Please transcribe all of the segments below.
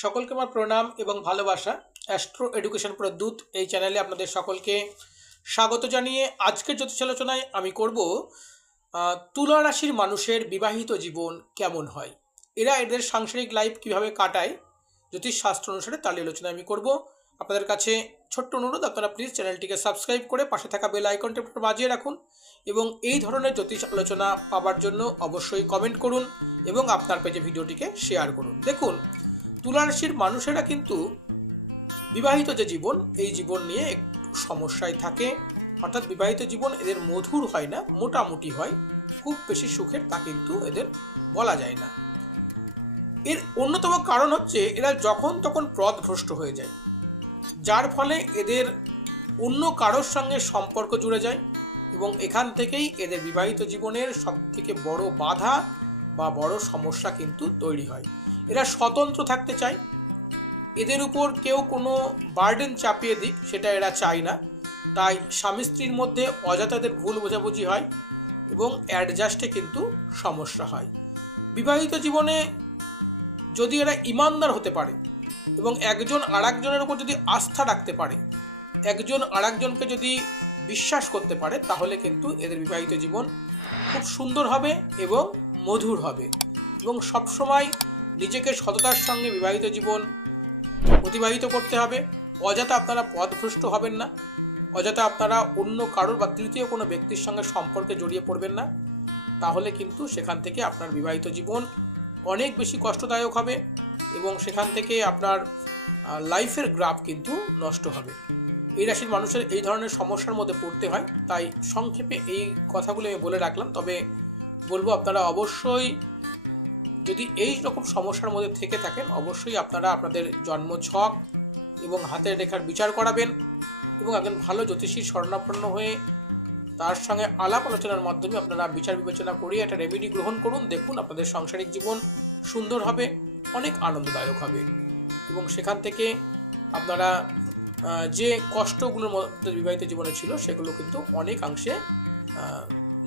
সকলকে আমার প্রণাম এবং ভালোবাসা। অ্যাস্ট্রো এডুকেশন প্রদ্যুৎ এই চ্যানেলে আপনাদের সকলকে স্বাগত জানিয়ে আজকের জ্যোতিষ আলোচনায় আমি করব তুলা রাশির মানুষের বিবাহিত জীবন কেমন হয়, এরা এদের সাংসারিক লাইফ কিভাবে কাটায় জ্যোতিষ শাস্ত্র অনুসারে তার আলোচনা আমি করব। আপনাদের কাছে ছোট্ট অনুরোধ, আপনারা প্লিজ চ্যানেলটিকে সাবস্ক্রাইব করে পাশে থাকা বেল আইকনটি বাজিয়ে রাখুন এবং এই ধরনের জ্যোতিষ আলোচনা পাওয়ার জন্য অবশ্যই কমেন্ট করুন এবং আপনার পেজে ভিডিওটিকে শেয়ার করুন। দেখুন, তুলা রাশির মানুষেরা কিন্তু বিবাহিত যে জীবন, এই জীবন নিয়ে একটু সমস্যায় থাকে। অর্থাৎ বিবাহিত জীবন এদের মধুর হয় না, মোটামুটি হয়, খুব বেশি সুখের তা কিন্তু এদের বলা যায় না। এর অন্যতম কারণ হচ্ছে এরা যখন তখন পথভ্রষ্ট হয়ে যায়, যার ফলে এদের অন্য কারোর সঙ্গে সম্পর্ক জুড়ে যায় এবং এখান থেকেই এদের বিবাহিত জীবনের সবথেকে বড় বাধা বা বড় সমস্যা কিন্তু তৈরি হয়। এরা স্বতন্ত্র থাকতে চায়, এদের উপর কেউ কোনো বার্ডেন চাপিয়ে দিক সেটা এরা চায় না। তাই স্বামী স্ত্রীর মধ্যে অযথা এদের ভুল বোঝাবুঝি হয় এবং অ্যাডজাস্টে কিন্তু সমস্যা হয়। বিবাহিত জীবনে যদি এরা ইমানদার হতে পারে এবং একজন আরেকজনের উপর যদি আস্থা রাখতে পারে, একজন আরেকজনকে যদি বিশ্বাস করতে পারে, তাহলে কিন্তু এদের বিবাহিত জীবন খুব সুন্দর হবে এবং মধুর হবে। এবং সবসময় নিজেকে সততার সঙ্গে বিবাহিত জীবন অতিবাহিত করতে হবে। অযথা আপনারা পথভ্রষ্ট হবেন না, অযথা আপনারা অন্য কারোর বা তৃতীয় কোনো ব্যক্তির সঙ্গে সম্পর্কে জড়িয়ে পড়বেন না, তাহলে কিন্তু সেখান থেকে আপনার বিবাহিত জীবন অনেক বেশি কষ্টদায়ক হবে এবং সেখান থেকে আপনার লাইফের গ্রাফ কিন্তু নষ্ট হবে। এই রাশির মানুষের এই ধরনের সমস্যার মধ্যে পড়তে হয়। তাই সংক্ষেপে এই কথাগুলো আমি বলে রাখলাম। তবে বলবো, আপনারা অবশ্যই যদি এই রকম সমস্যার মধ্যে থেকে থাকেন, অবশ্যই আপনারা আপনাদের জন্মছক এবং হাতের রেখার বিচার করাবেন এবং একজন ভালো জ্যোতিষীর শরণাপন্ন হয়ে তার সঙ্গে আলাপ আলোচনার মাধ্যমে আপনারা বিচার বিবেচনা করে একটা রেমেডি গ্রহণ করুন। দেখুন, আপনাদের সাংসারিক জীবন সুন্দর হবে, অনেক আনন্দদায়ক হবে এবং সেখান থেকে আপনারা যে কষ্টগুলোর মধ্যে বিবাহিত জীবনে ছিল সেগুলো কিন্তু অনেকাংশে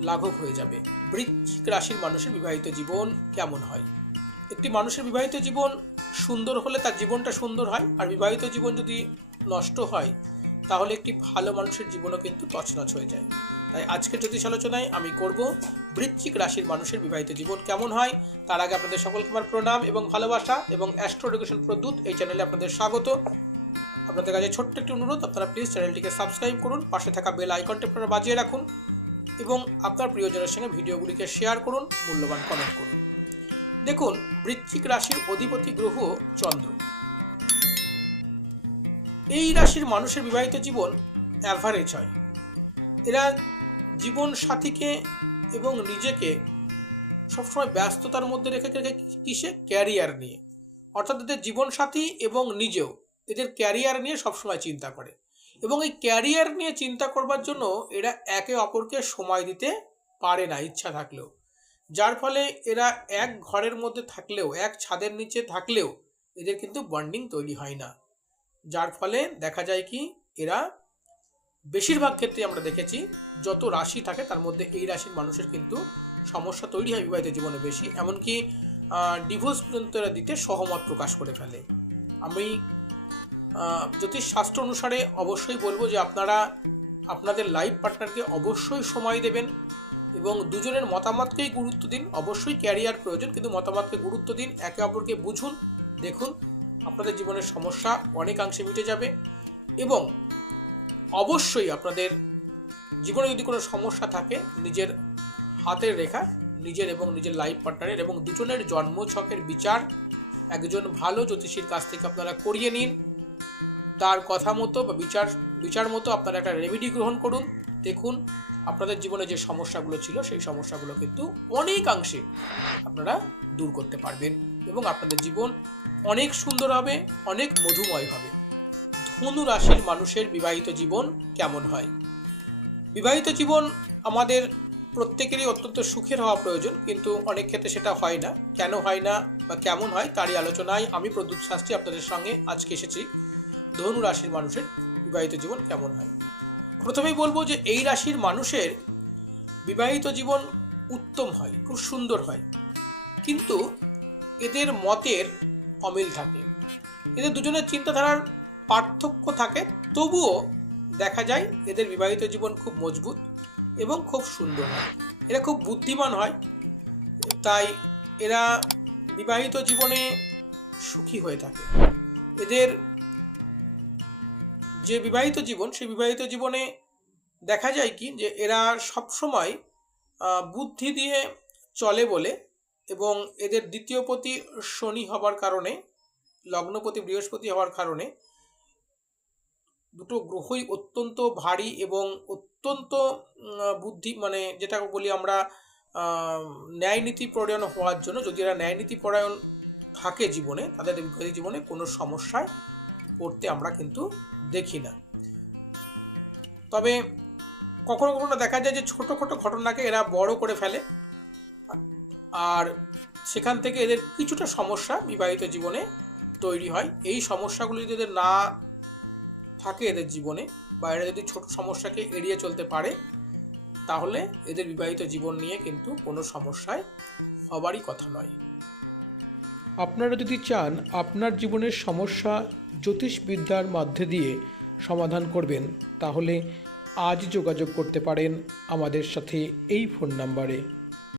লাঘব হয়ে যাবে। বৃশ্চিক রাশির মানুষের বিবাহিত জীবন কেমন হয়? একটি মানুষের বিবাহিত জীবন সুন্দর হলে তার জীবনটা সুন্দর হয়, আর বিবাহিত জীবন যদি নষ্ট হয় তাহলে একটি ভালো মানুষের জীবনও কিন্তু তছনছ হয়ে যায়। তাই আজকের জ্যোতিষ আলোচনায় আমি করব বৃশ্চিক রাশির মানুষের বিবাহিত জীবন কেমন হয়। তার আগে আপনাদের সকলকে আমার প্রণাম এবং ভালোবাসা এবং অ্যাস্ট্রো এডুকেশন প্রদ্যুৎ এই চ্যানেলে আপনাদের স্বাগত। আপনাদের কাছে ছোট্ট একটি অনুরোধ, আপনারা প্লিজ চ্যানেলটিকে সাবস্ক্রাইব করুন, পাশে থাকা বেল আইকনটি আপনারা বাজিয়ে রাখুন এবং আপনার প্রিয়জনের সঙ্গে ভিডিওগুলিকে শেয়ার করুন, মূল্যবান কমেন্ট করুন। দেখুন, বৃশ্চিক রাশির অধিপতি গ্রহ চন্দ্র। এই রাশির মানুষের বিবাহিত জীবন অ্যাভারেজ হয়। এরা জীবন সাথীকে এবং নিজেকে সবসময় ব্যস্ততার মধ্যে রেখে কিসে? ক্যারিয়ার নিয়ে। অর্থাৎ এদের জীবনসাথী এবং নিজেও এদের ক্যারিয়ার নিয়ে সবসময় চিন্তা করে এবং এই ক্যারিয়ার নিয়ে চিন্তা করবার জন্য এরা একে অপরকে সময় দিতে পারে না ইচ্ছা থাকলেও, যার ফলে এরা এক ঘরের মধ্যে থাকলেও, এক ছাদের নিচে থাকলেও এদের কিন্তু বন্ডিং তৈরি হয় না। যার ফলে দেখা যায় কি, এরা বেশিরভাগ ক্ষেত্রে আমরা দেখেছি যত রাশি থাকে তার মধ্যে এই রাশির মানুষের কিন্তু সমস্যা তৈরি হয় বিবাহিত জীবনে বেশি। এমনকি ডিভোর্স পর্যন্ত এরা দিতে সহমত প্রকাশ করে ফেলে। আমি জ্যোতিষ শাস্ত্র অনুসারে অবশ্যই বলবো যে আপনারা আপনাদের লাইফ পার্টনারকে অবশ্যই সময় দেবেন এবং দুজনের মতামতকেই গুরুত্ব দিন। অবশ্যই ক্যারিয়ার প্রয়োজন, কিন্তু মতামতকে গুরুত্ব দিন, একে অপরকে বুঝুন। দেখুন, আপনাদের জীবনের সমস্যা অনেকাংশে মিটে যাবে এবং অবশ্যই আপনাদের জীবনে যদি কোনো সমস্যা থাকে, নিজের হাতের রেখা, নিজের এবং নিজের লাইফ পার্টনারের এবং দুজনের জন্মছকের বিচার একজন ভালো জ্যোতিষীর কাছ থেকে আপনারা করিয়ে নিন। তার কথা মতো বা বিচার মতো আপনারা একটা রেমেডি গ্রহণ করুন। দেখুন, আপনাদের জীবনে যে সমস্যাগুলো ছিল সেই সমস্যাগুলো কিন্তু অনেকাংশে আপনারা দূর করতে পারবেন এবং আপনাদের জীবন অনেক সুন্দর হবে, অনেক মধুময় হবে। ধনু রাশির মানুষের বিবাহিত জীবন কেমন হয়? বিবাহিত জীবন আমাদের প্রত্যেকেরই অত্যন্ত সুখের হওয়া প্রয়োজন, কিন্তু অনেক ক্ষেত্রে সেটা হয় না। কেন হয় না বা কেমন হয় তারই আলোচনায় আমি প্রদ্যুৎ শাস্ত্রী আপনাদের সঙ্গে আজকে এসেছি। ধনু রাশির মানুষের বিবাহিত জীবন কেমন হয়? প্রথমেই বলবো যে এই রাশির মানুষের বিবাহিত জীবন উত্তম হয়, খুব সুন্দর হয়, কিন্তু এদের মতের অমিল থাকে। এদের দুজনের চিন্তাধারার পার্থক্য থাকে, তবুও দেখা যায় এদের বিবাহিত জীবন খুব মজবুত এবং খুব সুন্দর হয়। এরা খুব বুদ্ধিমান হয়, তাই এরা বিবাহিত জীবনে সুখী হয়ে থাকে। এদের যে বিবাহিত জীবন, সেই বিবাহিত জীবনে দেখা যায় কি যে এরা সবসময় বুদ্ধি দিয়ে চলে বলে, এবং এদের দ্বিতীয়পতি শনি হবার কারণে, লগ্নপতি বৃহস্পতি হওয়ার কারণে দুটো গ্রহই অত্যন্ত ভারী এবং অত্যন্ত বুদ্ধি, মানে যেটা বলি আমরা ন্যায় নীতি পরায়ণ হওয়ার জন্য, যদি এরা ন্যায় নীতি পরায়ণ থাকে জীবনে, তাদের বিবাহিত জীবনে কোনো সমস্যায় পড়তে আমরা কিন্তু দেখি না। তবে কখনো কখনো দেখা যায় যে ছোটোখাটো ঘটনাকে এরা বড় করে ফেলে, আর সেখান থেকে এদের কিছুটা সমস্যা বিবাহিত জীবনে তৈরি হয়। এই সমস্যাগুলি যদি এদের না থাকে এদের জীবনে, বা এরা যদি ছোট সমস্যাকে এড়িয়ে চলতে পারে, তাহলে এদের বিবাহিত জীবন নিয়ে কিন্তু কোনো সমস্যায় হবারই কথা নয়। আপনারা যদি চান আপনার জীবনের সমস্যা জ্যোতিষবিদ্যার মধ্যে দিয়ে সমাধান করবেন, তাহলে আজ যোগাযোগ করতে পারেন আমাদের সাথে এই ফোন নাম্বারে।